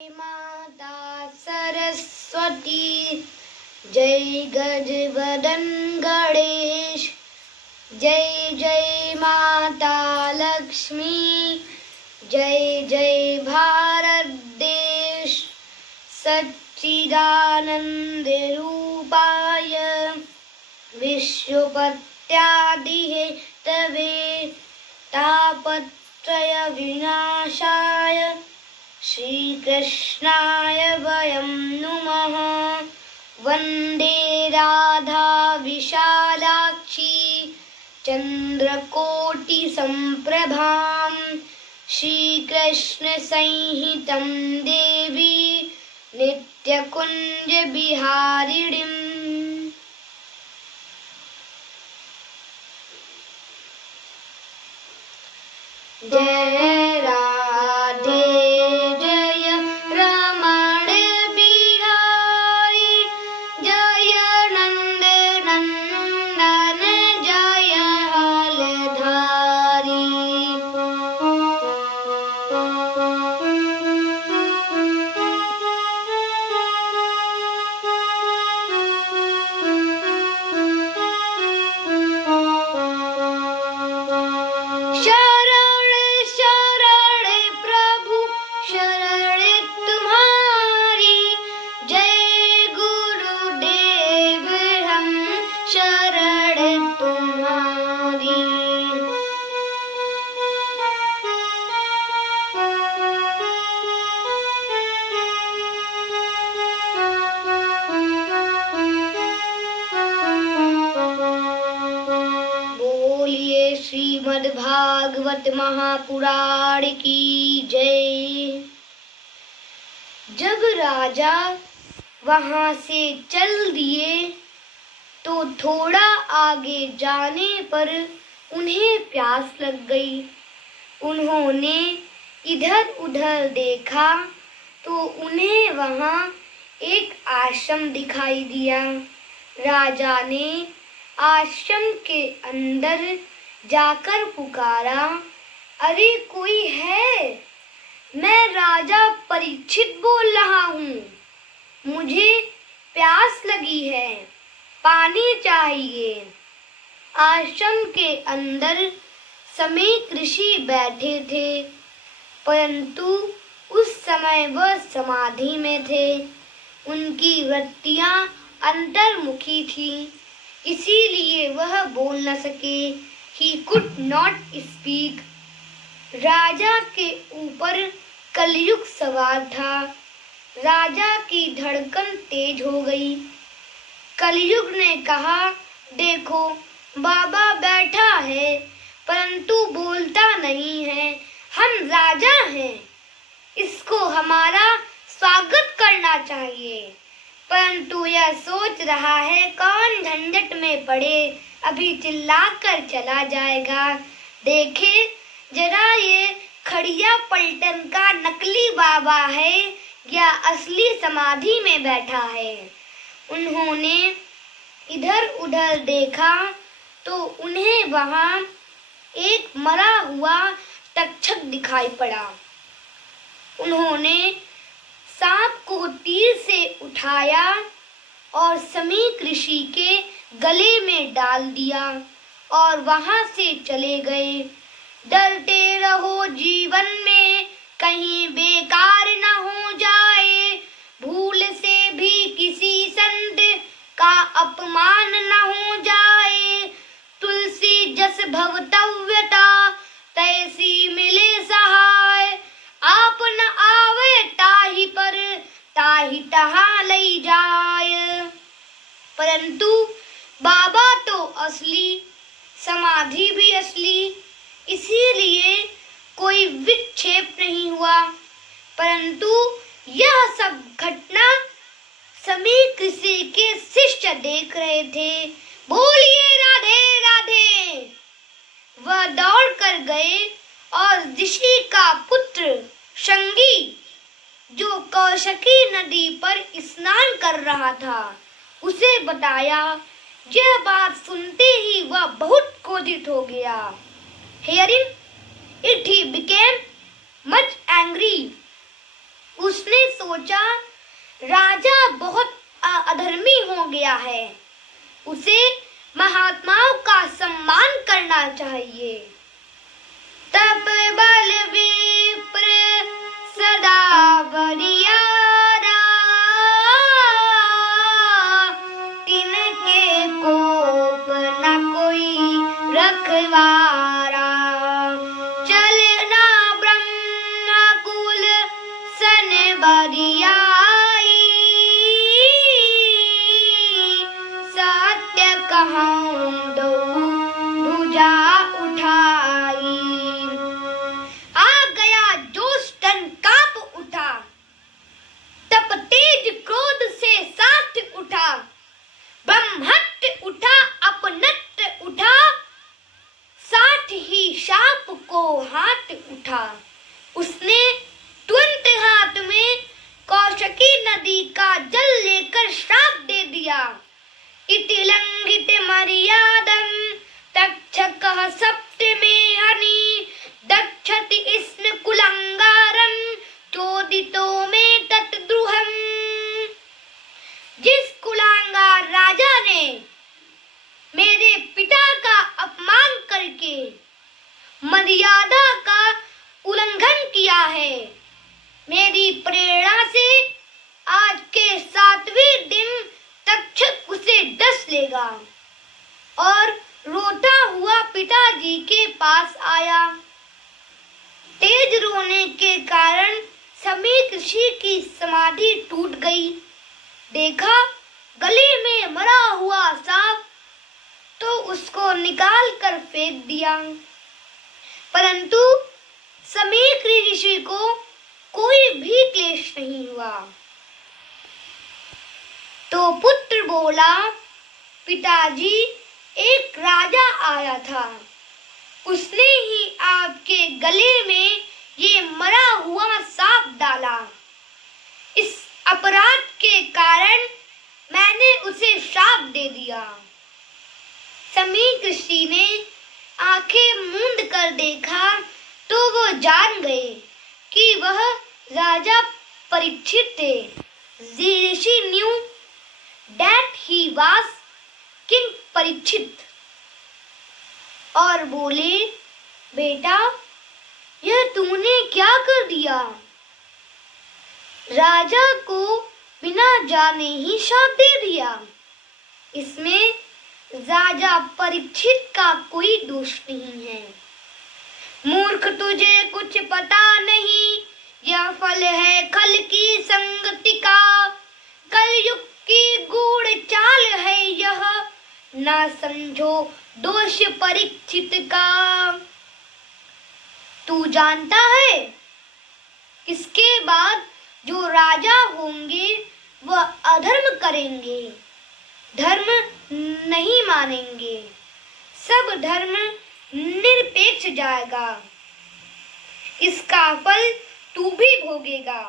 माता सरस्वती, जय गजवदन गणेश। जय जय माता लक्ष्मी, जय जय भारत देश। सच्चिदानंद रूपाय विश्वपत्यादिहे तवे तापत्रय विनाशाय श्रीकृष्णाय वयं नुमः। वन्दे राधा विशालाक्षी चन्द्रकोटिसम्प्रभां श्रीकृष्णसंहितं देवी नित्यकुञ्जविहारिणीम्। जय राधे जय रमण बिहारी, जय नंद नंदन जय हलधारी। श्रीमद्भागवत महापुराण की जय। जब राजा वहां से चल दिए तो थोड़ा आगे जाने पर उन्हें प्यास लग गई। उन्होंने इधर उधर देखा तो उन्हें वहां एक आश्रम दिखाई दिया। राजा ने आश्रम के अंदर जाकर पुकारा, अरे कोई है? मैं राजा परीक्षित बोल रहा हूँ, मुझे प्यास लगी है, पानी चाहिए। आश्रम के अंदर समीक ऋषि बैठे थे, परंतु उस समय वह समाधि में थे। उनकी वृत्तियां अंतर्मुखी थी, इसीलिए वह बोल न सके। He could not speak. राजा के ऊपर कलयुग सवार था। राजा की धड़कन तेज हो गई। कलयुग ने कहा, देखो बाबा बैठा है परंतु बोलता नहीं है। हम राजा हैं, इसको हमारा स्वागत करना चाहिए। परंतु यह सोच रहा है कौन झंझट में पड़े, अभी चिल्लाकर चला जाएगा। देखे जरा ये खड़िया पलटन का नकली बाबा है या असली समाधि में बैठा है। उन्होंने इधर उधर देखा तो उन्हें वहां एक मरा हुआ तक्षक दिखाई पड़ा। उन्होंने सांप को तीर से उठाया और समीक ऋषि के गले में डाल दिया और वहां से चले गए। डरते रहो जीवन में कहीं बेकार न हो जाए, भूल से भी किसी संत का अपमान न हो जाए। तुलसी जस भवतव्यता तैसी मिले सहाय, आप न आवे ताहि पर ताहि तहाँ लई जाय। परंतु बाबा तो असली, समाधि भी असली, इसीलिए कोई विक्षेप नहीं हुआ। परंतु यह सब घटना समीक ऋषि के शिष्य देख रहे थे। बोलिए राधे राधे। वह दौड़ कर गए और ऋषि का पुत्र शंगी जो कौशिकी नदी पर स्नान कर रहा था उसे बताया। यह बात सुनते ही वह बहुत क्रोधित हो गया। Hearing it, he became much angry. उसने सोचा राजा बहुत अधर्मी हो गया है, उसे महात्माओं का सम्मान करना चाहिए। तप बल विप्र सदा बरियारा, तिनके कोप न कोई रखवारा। चलना ब्रह्मकुल सन बरियाई, सत्य कहूँ दो भुजा उठाई। आ गया जोश तन कांप उठा, तप तेज क्रोध से साथ उठा। ब्रह्महट्ट उठा अपनट उठा, साथ ही शाप को हाथ उठा। उसने तुरंत हाथ में कौशिकी नदी का जल लेकर श्राप दे दिया। इति लंघित मर्यादम तक्षकः सप्तमे हनि, दक्षति स्म कुलंगारम चोदितो में तत्द्रुहम्। जिस कुलांगार राजा ने मेरे पिता का अपमान करके मर्यादा का उल्लंघन किया है, मेरी प्रेरणा से आज के 7वें दिन तक्षक उसे डस लेगा। और रोता हुआ पिताजी के पास आया। तेज रोने के कारण समीक ऋषि की समाधि टूट गई। देखा गले में मरा हुआ सांप, तो उसको निकाल कर फेंक दिया। परंतु समीक ऋषि को कोई भी क्लेश नहीं हुआ। तो पुत्र बोला, पिताजी एक राजा आया था, उसने ही आपके गले में ये मरा हुआ सांप डाला। इस अपराध के कारण मैंने उसे श्राप दे दिया। समीक ऋषि ने आंखें मूंद कर देखा तो वो जान गए कि वह राजा परीक्षित थे। The Rishi knew that he was King Parikshit, और बोले, बेटा यह तूने क्या कर दिया? राजा को बिना जाने ही श्राप दे दिया। इसमें राजा परीक्षित का कोई दोष नहीं है। मूर्ख तुझे कुछ पता नहीं, यह फल है खल की संगति का। कलयुग की गूढ़ चाल है यह, ना समझो दोष परीक्षित का। तू जानता है इसके बाद जो राजा होंगे वह अधर्म करेंगे, धर्म नहीं मानेंगे, सब धर्म निरपेक्ष जाएगा। इसका फल तू भी भोगेगा।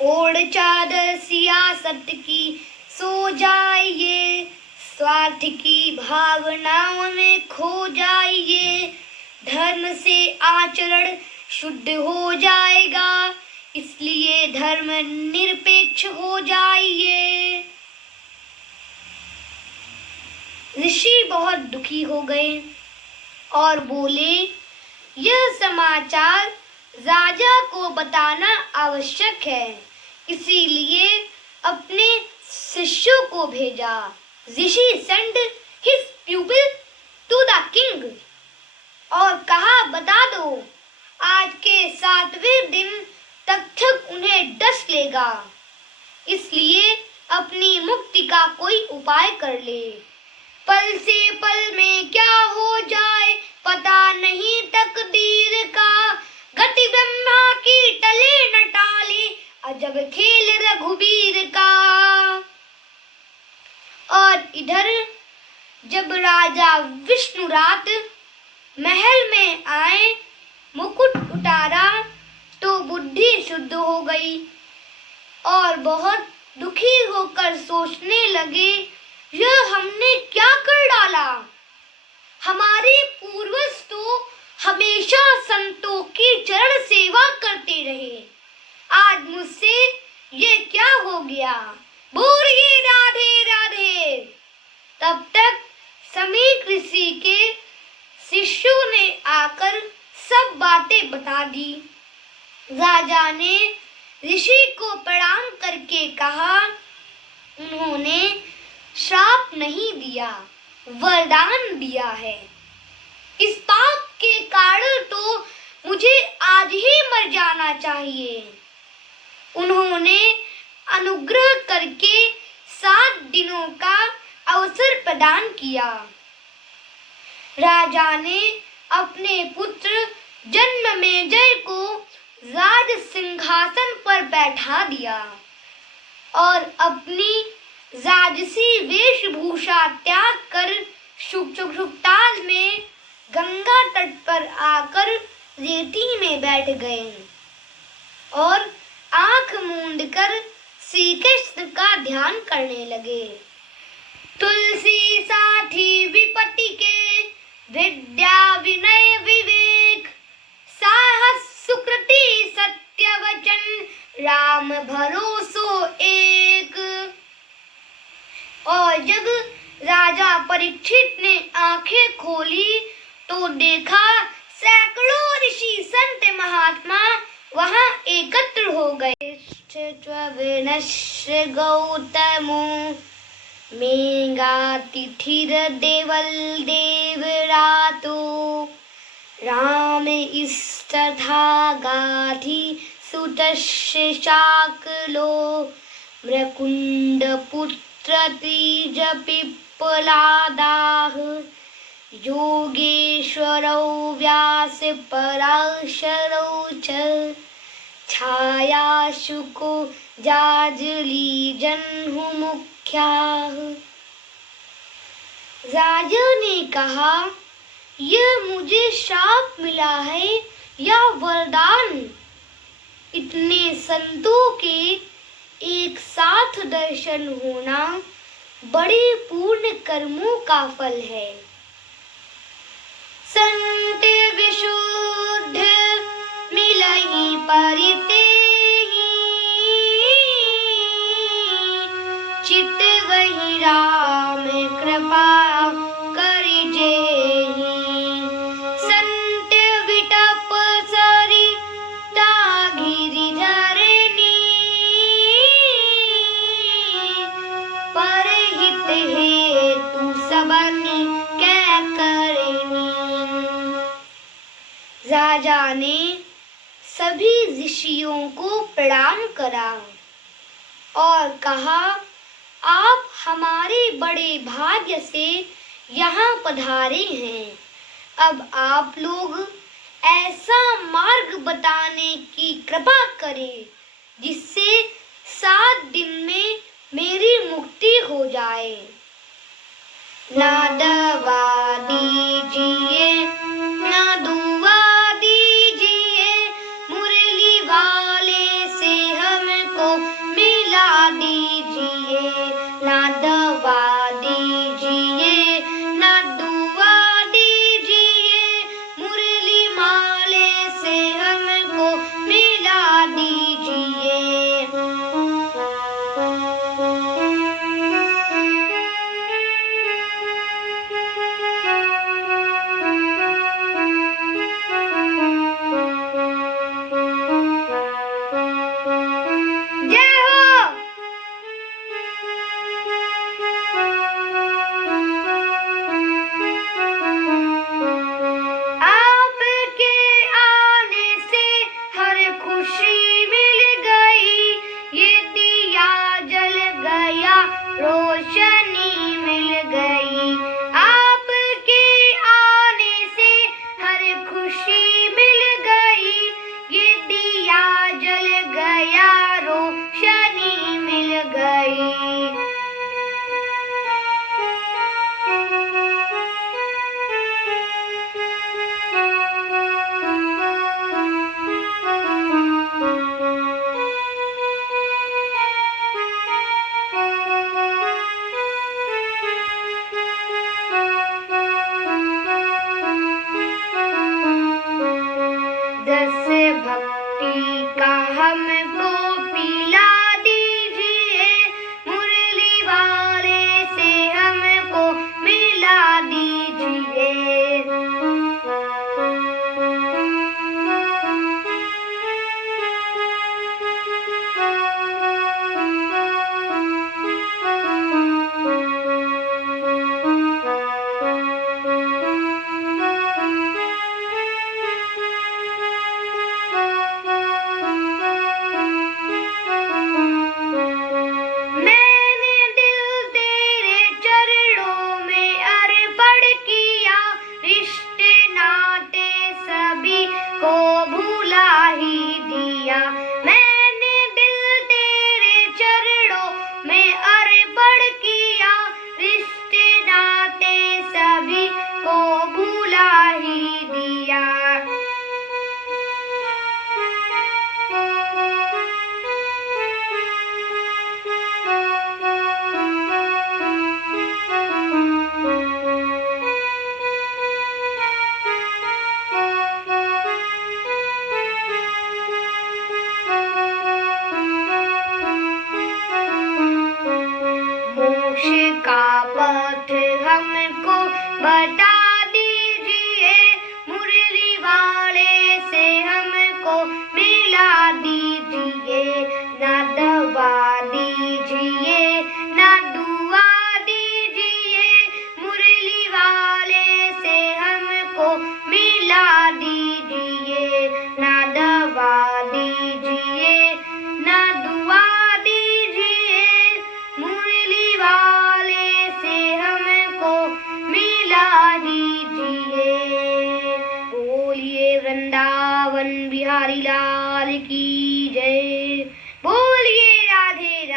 ओढ़ चादर सियासत की सो जाइए, स्वार्थ की भावनाओं में खो जाइए। धर्म से आचरण शुद्ध हो जाएगा, इसलिए धर्म निरपेक्ष हो जाइए। ऋषि बहुत दुखी हो गए और बोले, यह समाचार राजा को बताना आवश्यक है, इसीलिए अपने शिष्यों को भेजा। Rishi send his pupil to the king और कहा, बता दो आज के 7वें दिन तक्षक उन्हें डस लेगा, इसलिए अपनी मुक्ति का कोई उपाय कर ले। पल से पल में क्या हो जाए पता नहीं तकदीर का, गति ब्रह्मा की टले न टाले, अजब खेल रघुबीर का। और इधर जब राजा विष्णु रात महल में आए, मुकुट उतारा तो बुद्धि शुद्ध हो गई और बहुत दुखी होकर सोचने लगे, यह हमने क्या कर डाला? हमारे पूर्वज तो हमेशा संतों की चरण सेवा करते रहे, आज मुझसे ये क्या हो गया, बोलिए राधे राधे। तब तक समीक ऋषि के शिष्यों ने आकर सब बातें बता दी। राजा ने ऋषि को प्रणाम करके कहा, उन्होंने श्राप नहीं दिया, वरदान दिया है। इस पाप के कारण तो मुझे आज ही मर जाना चाहिए। उन्होंने अनुग्रह करके 7 दिनों का अवसर प्रदान किया। राजा ने अपने पुत्र जन्मेजय को राज सिंहासन पर बैठा दिया और अपनी राजसी वेशभूषा त्याग कर शुकताल में गंगा तट पर आकर रेती में बैठ गए और आंख मूंदकर श्री कृष्ण का ध्यान करने लगे। तुलसी साथी विपत्ति के, विद्या विनय विवेक, साहस सुकृति सत्य वचन, राम भरोसो एक। और जब राजा परीक्षित ने आंखें खोली तो देखा सैकड़ों ऋषि संत महात्मा वहां एकत्र हो गए। गौतमो मेघातिथिर देवल देवरातो, राम इस्तथा गाधि सुतस्य शाकलो, मृकुंड पुत्र त्रिज पिप्पलादाः, योगेश्वरौ व्यास पराशरौ च, छायाशुको जाजली जन्हु मुख्याः। राजा ने कहा, यह मुझे शाप मिला है या वरदान? इतने संतों के एक साथ दर्शन होना बड़े पूर्ण कर्मों का फल है। संत विशुद्ध मिलहि परितेहि, चित वही राम कृपा करिजेहि। संत विटप सरिता गिरिधरणी, परहित हेतु सबनि कै करनी। राजा ने सभी ऋषियों को प्रणाम करा और कहा, आप हमारे बड़े भाग्य से यहाँ पधारे हैं। अब आप लोग ऐसा मार्ग बताने की कृपा करें जिससे 7 दिन में मेरी मुक्ति हो जाए। ना दवा दीजिए ना दुआ दीजिए, मुरली वाले से हमको मिला दीजिए। ना दवा दीजिए ना दुआ दीजिए, मुरली वाले से हमको मिला दीजिए।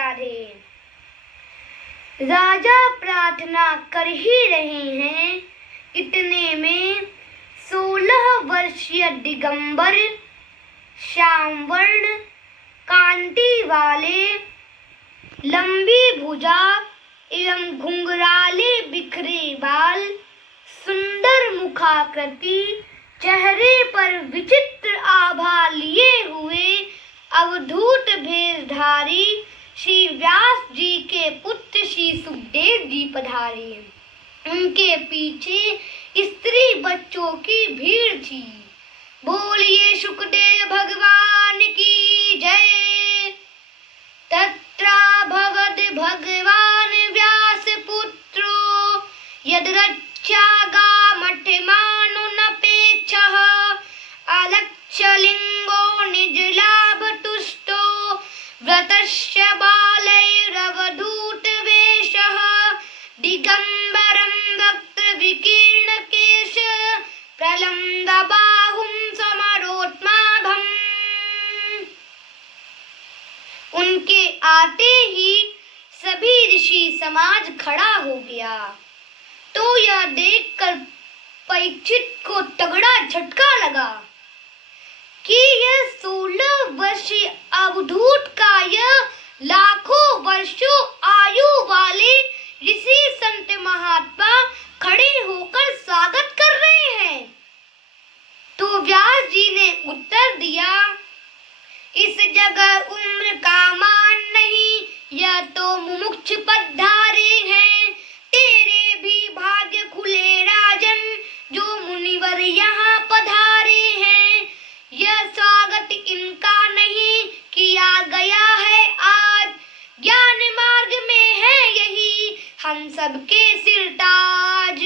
राधे। राजा प्रार्थना कर ही रहे हैं, इतने में 16 वर्षीय दिगंबर श्याम वर्ण कांति वाले, लंबी भुजा एवं घुंघराले बिखरे बाल, सुंदर मुखाकृति, चेहरे पर विचित्र आभा लिए हुए अवधूत भेषधारी श्री व्यास जी के पुत्र श्री सुखदेव जी पधारे। उनके पीछे स्त्री बच्चों की भीड़ थी। बोलिए सुखदेव भगवान की जय। तत्रा भगवद भगवान व्यास पुत्रो यद रक्षागामठमानुनपेक्षः अलक्ष्यलिंगो निजलाभतुष्टो व्रतस्य बालैरवधूतवेषः दिगम्बरं वक्त्रविकीर्णकेश प्रलम्बबाहुं समरोत्माभम्। उनके आते ही सभी ऋषि समाज खड़ा हो गया, तो यह देखकर परीक्षित को तगड़ा झटका लगा कि यह 16 वर्षीय अवधूत का यह लाखों वर्षों आयु वाले ऋषि संत महात्मा खड़े होकर स्वागत कर रहे हैं। तो व्यास जी ने उत्तर दिया, इस जगह उम्र का मान नहीं, यह तो मुमुक्ष पधारे हैं। तेरे भी भाग्य खुले राजन, जो मुनिवर यहाँ पधारे हैं। यह स्वागत इनका नहीं किया गया है आज, ज्ञान मार्ग में है यही हम सबके सिरताज।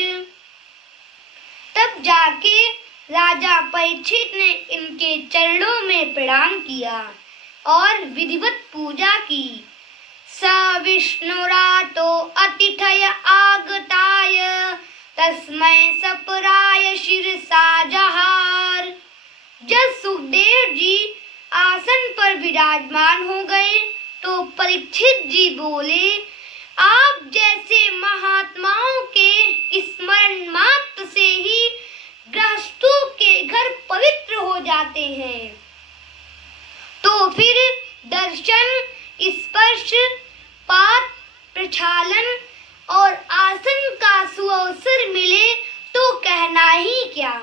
तब जाके राजा परीक्षित ने इनके चरणों में प्रणाम किया और विधिवत पूजा की। स विष्णुरातो अतिथय आगताय तस्मै सपराय शिरसा जहार। जब सुखदेव जी आसन पर विराजमान हो गए तो परीक्षित जी बोले, आप जैसे महात्माओं के स्मरण मात्र से ही गृहस्थों के घर पवित्र हो जाते हैं, तो फिर दर्शन, स्पर्श, पाद प्रक्षालन और आसन का सुअवसर मिले तो कहना ही क्या।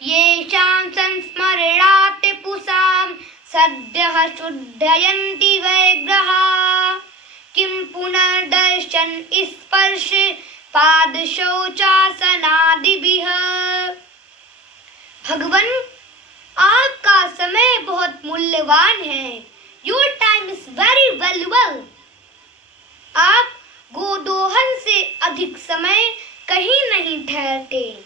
ये शाम संस्मरणात् पुंसां सद्यः शुद्धयन्ति वैग्रहा, किं पुनर्दर्शन स्पर्श पाद शौचासनादिभिः। भगवान, आपका समय बहुत मूल्यवान है। Your time is very valuable. आप गोदोहन से अधिक समय कहीं नहीं ठहरते,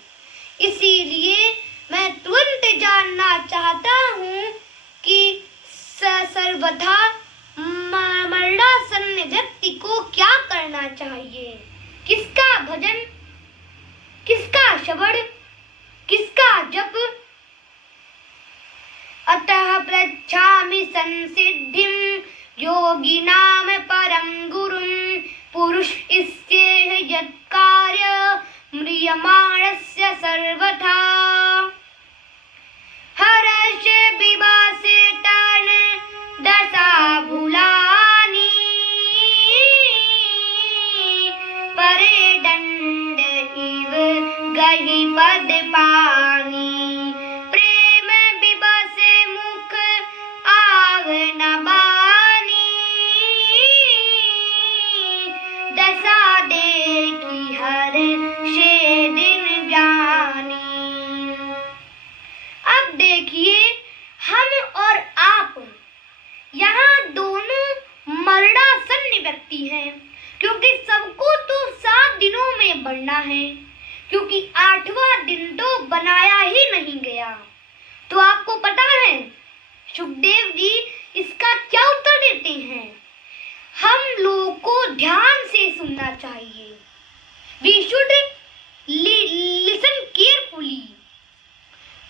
इसीलिए मैं तुरंत जानना चाहता हूँ कि सर्वथा मरणासन्न व्यक्ति को क्या करना चाहिए। किसका भजन, किसका श्रवण, किसका जप। अतः पृच्छामि संसिद्धिं योगिनां परं गुरुं पुरुषस्येह यत्कार्य म्रियमाणस्य सर्वथा। हर्ष विभासे तन दशा भूलानि परे दंड इव गहि पद पानी। प्रेम विभसे मुख आग न बानी दशा देखी हर शे दिन ज्ञानी। अब देखिए, हम और आप यहाँ दोनों मरणासन्न व्यक्ति हैं, क्योंकि सबको तो 7 दिनों में बढ़ना है, क्योंकि 8वां दिन तो बनाया ही नहीं गया। तो आपको पता है सुखदेव जी इसका क्या उत्तर देते हैं? हम लोगों को ध्यान से सुनना चाहिए। We should listen carefully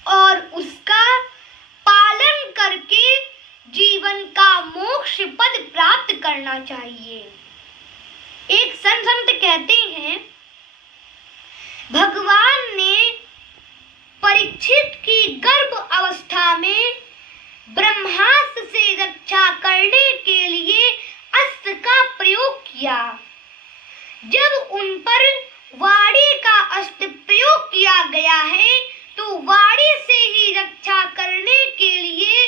और उसका पालन करके जीवन का मोक्ष पद प्राप्त करना चाहिए। एक संत कहते हैं, भगवान ने परीक्षित की गर्भ अवस्था में ब्रह्मास्त्र से रक्षा करने के लिए अस्त्र का प्रयोग किया। जब उन पर वाणी का अस्त्र प्रयोग किया गया है तो वाणी से ही रक्षा करने के लिए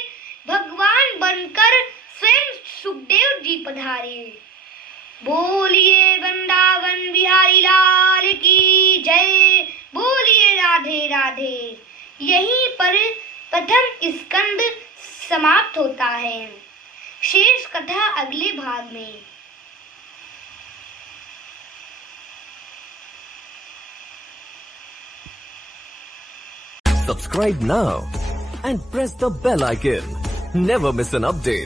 भगवान बनकर स्वयं सुखदेव जी पधारे। बोलिए वृंदावन बिहारी लाल की जय, बोलिए राधे राधे। यहीं पर प्रथम स्कंद समाप्त होता है। शेष कथा अगले भाग में। Subscribe now and press the bell icon. Never miss an update.